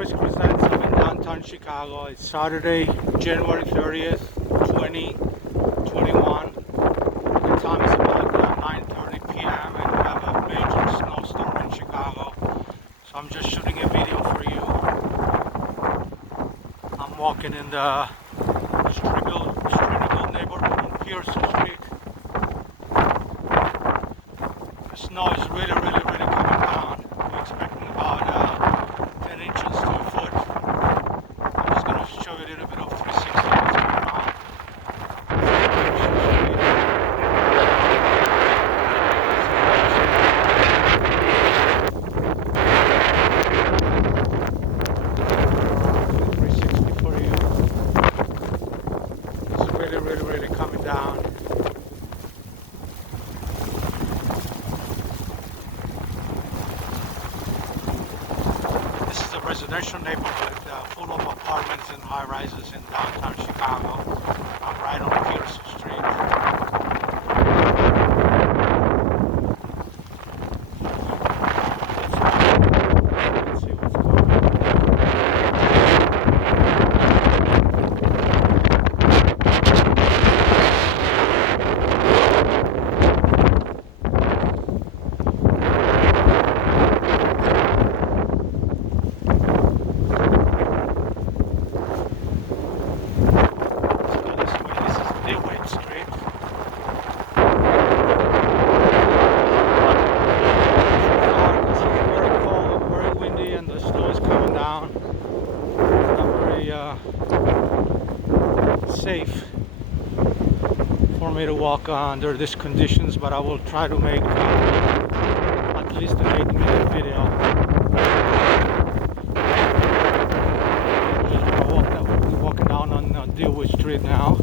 Chris Crescents. I'm in downtown Chicago. It's Saturday, January 30th, 2021. The time is about 9:30 p.m. and we have a major snowstorm in Chicago. So I'm just shooting a video for you. I'm walking in the Striegel neighborhood on Pearson Street. The snow is really coming down. I'm expecting about 10 inches to a foot. I'm just going to show you a little bit of 360 what's going on. For you. It's really coming down. This is a residential neighborhood full of apartments and high-rises in downtown Chicago. I'm right on Pearson Street. Let's see what's going on. Safe for me to walk under these conditions, but I will try to make at least an 8-minute video. We're walking down on Dealwood Street now.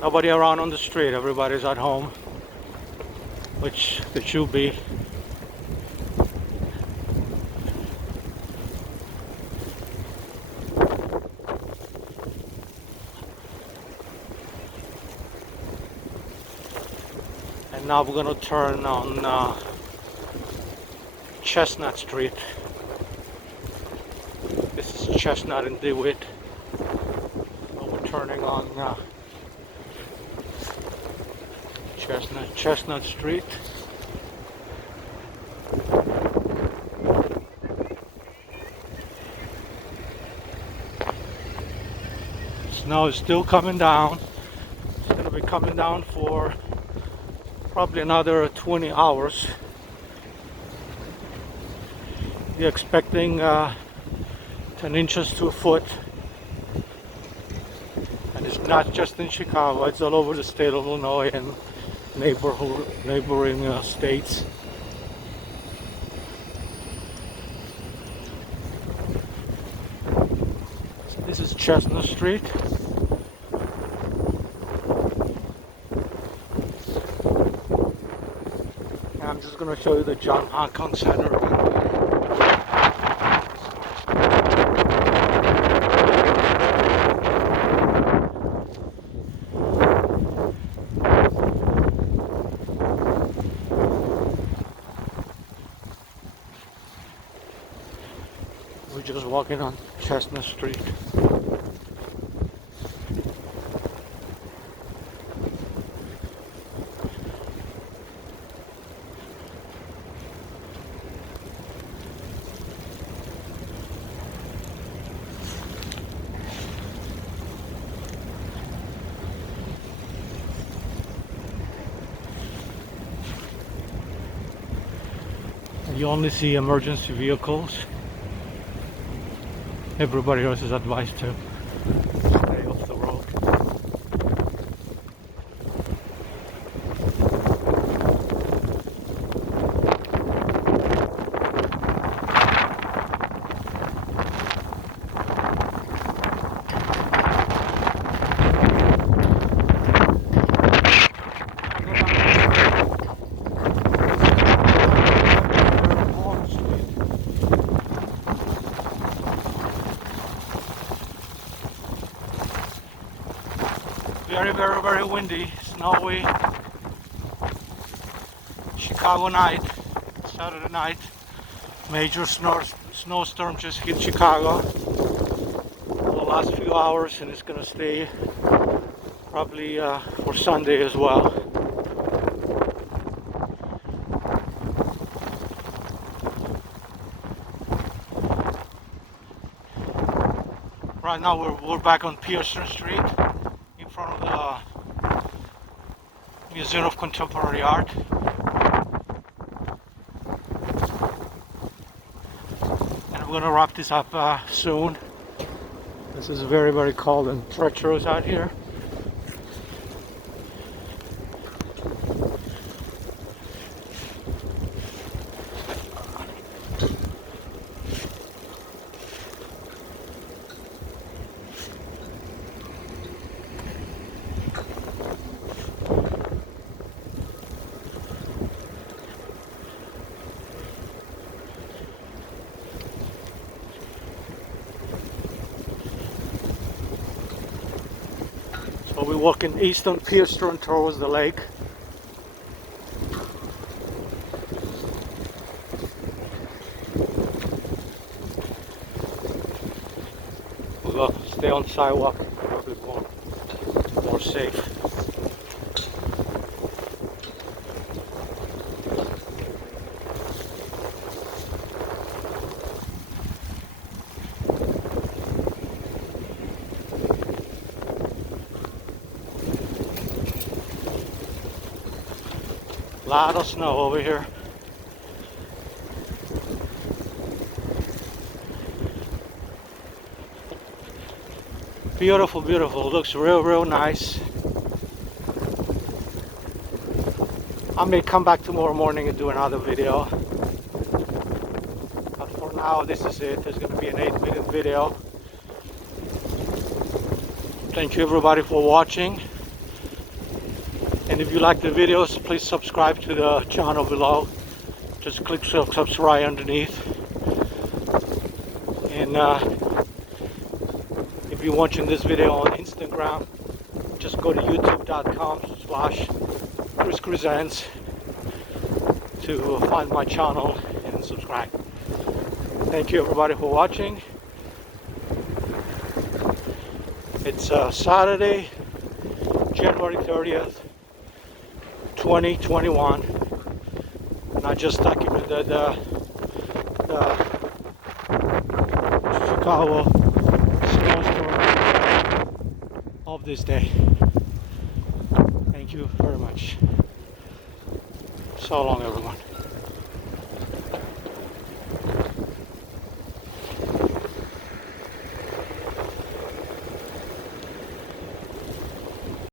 Nobody around on the street, everybody's at home, which they should be. And now we're going to turn on Chestnut Street. This is Chestnut and DeWitt. So we're turning on Chestnut Street. Snow is still coming down. It's going to be coming down for probably another 20 hours. We're expecting 10 inches to a foot. And it's not just in Chicago, it's all over the state of Illinois and neighboring states. This is Chestnut Street. I'm just going to show you the John Hancock Center. We're just walking on Chestnut Street. You only see emergency vehicles. Everybody else is advised to stay off the road. Very windy, snowy Chicago night. Saturday night. Major snowstorm just hit Chicago for the last few hours, and it's gonna stay probably for Sunday as well. Right now we're back on Pearson Street in front of the Museum of Contemporary Art. And we're gonna wrap this up soon. This is very, very cold and treacherous out here. So we're walking east on Pearson towards the lake. We'll stay on sidewalk, probably more safe. Lot of snow over here. Beautiful, beautiful. Looks real nice. I may come back tomorrow morning and do another video. But for now, this is it. There's going to be an 8-minute video. Thank you everybody for watching. And if you like the videos, please subscribe to the channel below. Just click subscribe underneath. And if you're watching this video on Instagram, just go to youtube.com/ChrisChrisAns to find my channel and subscribe. Thank you everybody for watching. It's Saturday, January 30th. 2021, and I just documented the Chicago snowstorm of this day. Thank you very much. So long, everyone.